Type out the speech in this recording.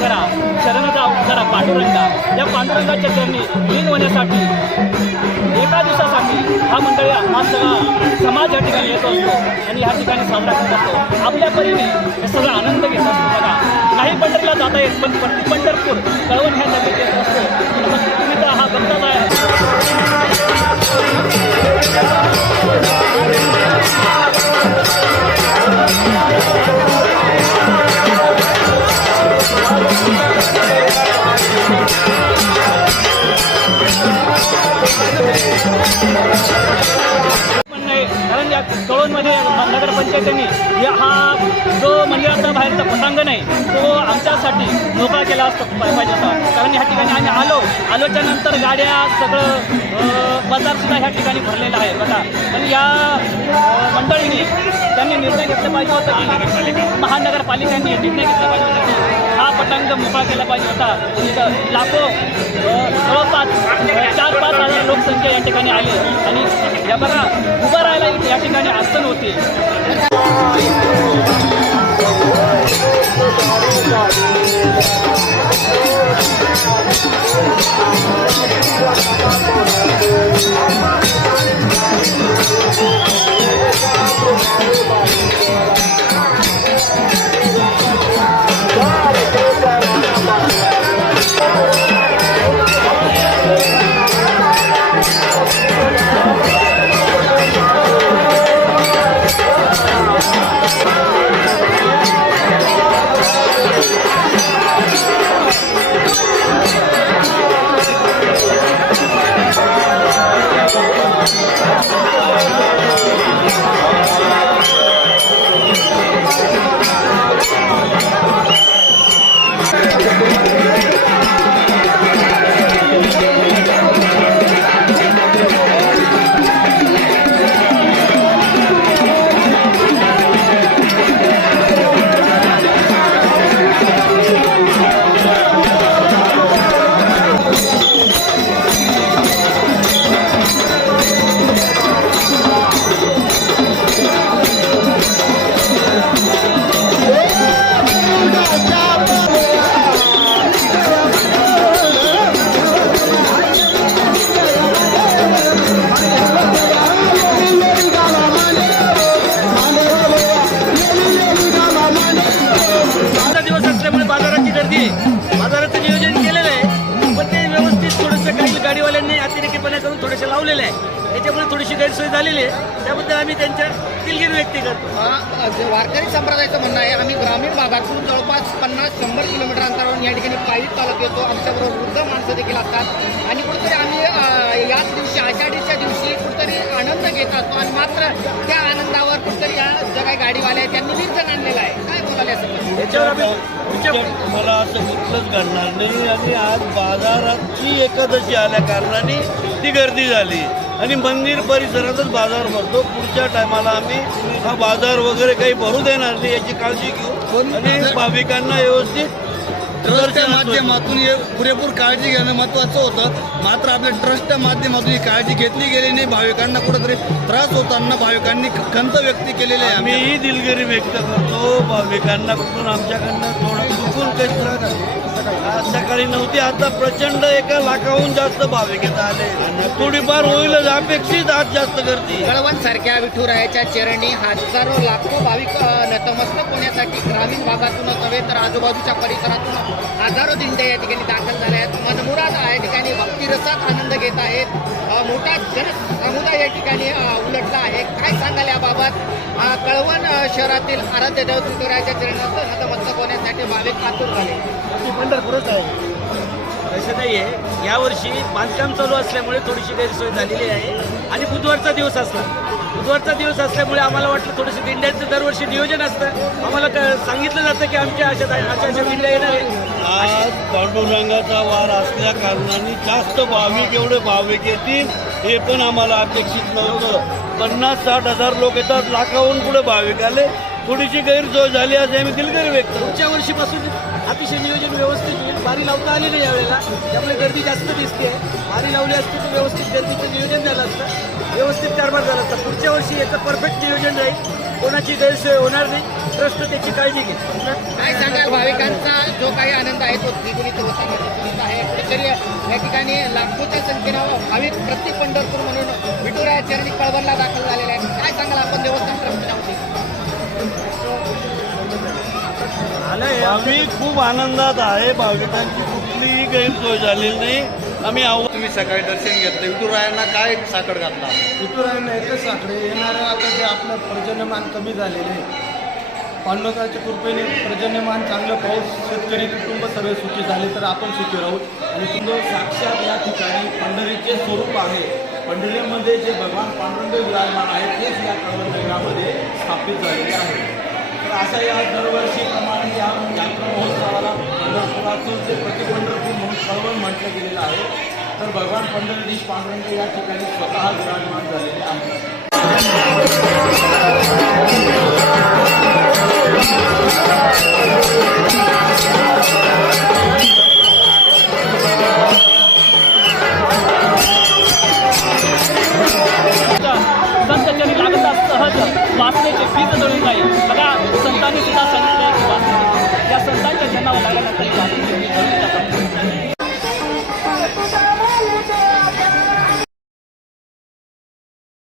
करा. शरणचा करा पांडुरंगा. या पांडुरंगाच्या चरणी लीन होण्यासाठी एका दिवसासाठी हा मंडळी हा सगळा समाज या ठिकाणी येत असतो आणि ह्या ठिकाणी साजरा करत असतो. आपल्या परीने हे सगळा आनंद घेत असतो बघा. काही पंढरीला जाता येत पण प्रति पंढरपूर कळवण ह्या नगरीत येत असतो. तुम्ही तर हा बघताच नगरपंचायतीने या- हा जो म्हणजे मंदिराचा बाहेरचा पटांगण आहे तो आमच्यासाठी मोकळा केला असतो पाहिजे होता कारण ह्या ठिकाणी आम्ही आलो. आलोच्या नंतर गाड्या सगळं बाजारसुद्धा ह्या ठिकाणी भरलेला आहे. बघा. आणि या मंडळीने त्यांनी निर्णय घेतला पाहिजे होता की महानगरपालिकांनी निर्णय घेतला पाहिजे होता की हा इथं मोकळा केला पाहिजे होता. इथं लाखो जवळपास चार पाच हजार लोकसंख्या या ठिकाणी आली. आणि या बघा उभं राहायला या ठिकाणी अडचण होती. लावलेलं आहे. त्याच्यामुळे थोडीशी गैरसोय झालेली आहे. त्याबद्दल आम्ही त्यांच्या दिलगिरी व्यक्त करतो. वारकरी संप्रदायाचं म्हणणं आहे आम्ही ग्रामीण भागातून जवळपास पन्नास शंभर किलोमीटर अंतरावरून या ठिकाणी पायी चालत येतो. आमच्याबरोबर वृद्ध माणसं देखील असतात. आणि कुठेतरी आम्ही याच दिवशी आषाढीच्या दिवशी कुठेतरी आनंद घेत असतो. आणि मात्र त्या आनंदावर कुठेतरी या ज्या काही गाडीवाले आहेत त्यांनी निर्जन आणलेला आहे. काय बोलायला तुमच्या- मला असं कुठलंच घडणार नाही. आणि आज बाजाराची एकादशी आल्या कारणाने ती गर्दी झाली. आणि मंदिर परिसरातच बाजार भरतो. पुढच्या टायमाला आम्ही हा बाजार वगैरे काही भरू देणार नाही याची काळजी घेऊ. आणि भाविकांना व्यवस्थित ट्रस्टच्या. माध्यमातून हे पुरेपूर काळजी घेणं महत्त्वाचं होतं. मात्र आपल्या ट्रस्टच्या माध्यमातून ही काळजी घेतली गेली नाही. भाविकांना कुठेतरी त्रास होताना भाविकांनी खंत व्यक्त केलेली आहे आम्ही आम्हीही दिलगिरी व्यक्त करतो. भाविकांना कुठून आमच्याकडनं थोडं चुकून काही त्रास आज सकाळी नव्हती आता प्रचंड एका लाखाहून जास्त भाविक येत आले. थोडीफार होईलच अपेक्षित आज जास्त गर्दी. कळवण सारख्या विठुरायाच्या चरणी हजारो लाखो भाविक नतमस्तक होण्यासाठी ग्रामीण भागातूनच नव्हे तर आजूबाजूच्या परिसरातून हजारो दिंड्या या ठिकाणी दाखल झाल्या आहेत. मनमुराद या ठिकाणी भक्तिरसात आनंद घेत आहेत. मोठा जनसमुदाय या ठिकाणी उलटला आहे. काय सांगाल याबाबत? कळवण शहरातील आराध्य देव विठुरायाच्या चरणात नतमस्तक होण्यासाठी भाविक आतुर झाले. पंढरपूरच आहे तसं नाही आहे यावर्षी बांधकाम चालू असल्यामुळे थोडीशी गैरसोय झालेली आहे. आणि बुधवारचा दिवस असला बुधवारचा दिवस असल्यामुळे आम्हाला वाटलं थोडंसं दिंड्यांचं दरवर्षी नियोजन असतं. आम्हाला सांगितलं जातं की आमच्या अशा अशा अशा दिंड्या येणार आहे आज पांडुरंगाचा वार असल्या कारणाने जास्त भाविक एवढे भाविक येतील हे पण आम्हाला अपेक्षित नव्हतं. पन्नास साठ हजार लोक येतात लाखाहून पुढे भाविक आले. थोडीशी गैरसोय झाली असे आम्ही दिलगिरी व्यक्त करतो. पुढच्या वर्षीपासून अतिशय नियोजन व्यवस्थित बारी लावता आली नाही यावेळेला. त्यामुळे गर्दी जास्त दिसते. बारी लावली असती तर व्यवस्थित गर्दीचं नियोजन झालं असतं. व्यवस्थित कारभार झाला असता. पुढच्या वर्षी याचं परफेक्ट नियोजन राहील. कोणाची गैरसोय होणार नाही. ट्रस्ट त्याची काळजी घेईल काय सांगाल भाविकांचा जो काही आनंद आहे तो द्विगुणित होता. म्हणजे आहे. कुठेतरी या ठिकाणी लाखोच्या संख्येनं भाविक प्रत्येक पंढरपूर खूप आनंदात आहे. भाविकांची कुठलीही गैरसोय झालेली नाही. आम्ही आव्हान तुम्ही सकाळी दर्शन घेतलं. विठुरायांना काय साखर घातला? विठुरायांना एकच साखळे येणारं आता जे आपलं पर्जन्यमान कमी झालेलं आहे. पांडवकाच्या कृपेने पर्जन्यमान चांगलं पाऊस शेतकरी कुटुंब सगळे सुखी झाले तर आपण सुखी राहू. आणि तुमचं साक्षात या ठिकाणी पंढरीचे स्वरूप आहे. पंढरीमध्ये जे भगवान पांडुरंग विराजमान आहेत तेच या कळवण नगरामध्ये स्थापित झालेले आहे तर अशा या दरवर्षीप्रमाणे या यात्रा महोत्सवाला पंढरपुराचं जे प्रतिपंढरपूर म्हणून कळवण म्हटलं गेलेलं आहे. तर भगवान पंढरीश पांडुरंग या ठिकाणी स्वतः विराजमान झालेले आहेत. सुद्धा सहज वाचण्याची फीज जळून जाईल. बघा संतांनी सुद्धा सांगितलं आहे या संतांच्या जन्मावर लागल्यानंतर वाचण्याची जळून जातात